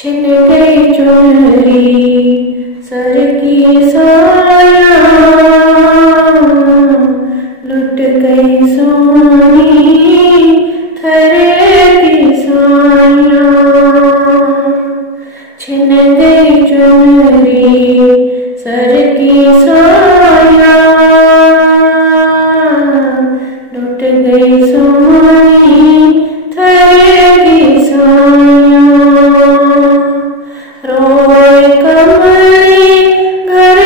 छिन गई चुनरी सर की साया, लुट गई सोनी थरे की साया। छिन गई चुनरी सर की साया, लुट गई सोनी थरे की साया। रोए कमली घर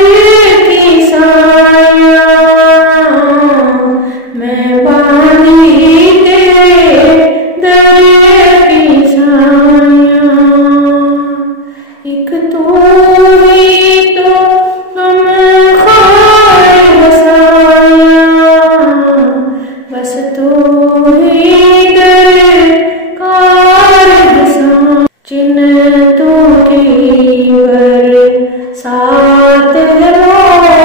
की साया, मैं बांधी तेरे दर की साया। एक तू ही तो हम खाए बसाया, बस तू ही दर कार बसा। चिन्नतों की बरसात है मोरा,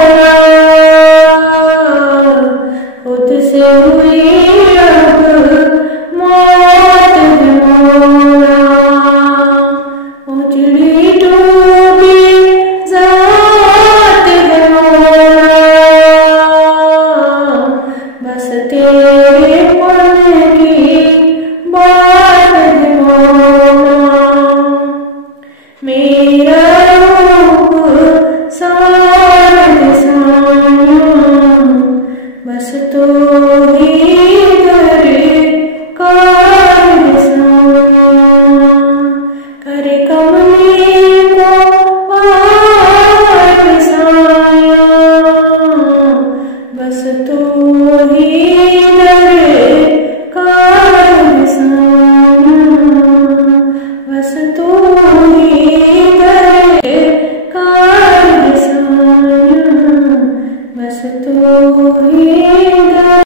खुद से हुई अब मौत है मोरा। उजड़ी डूबी ज़ात है मोरा, बस तेरे पन की बात है मोरा। मेरा रूप सारंग साया, बस तू ही घर कार साया। कर कमली को पार साया, बस तू ही घर कार साया, बस तू ही घर कार साया, बस तू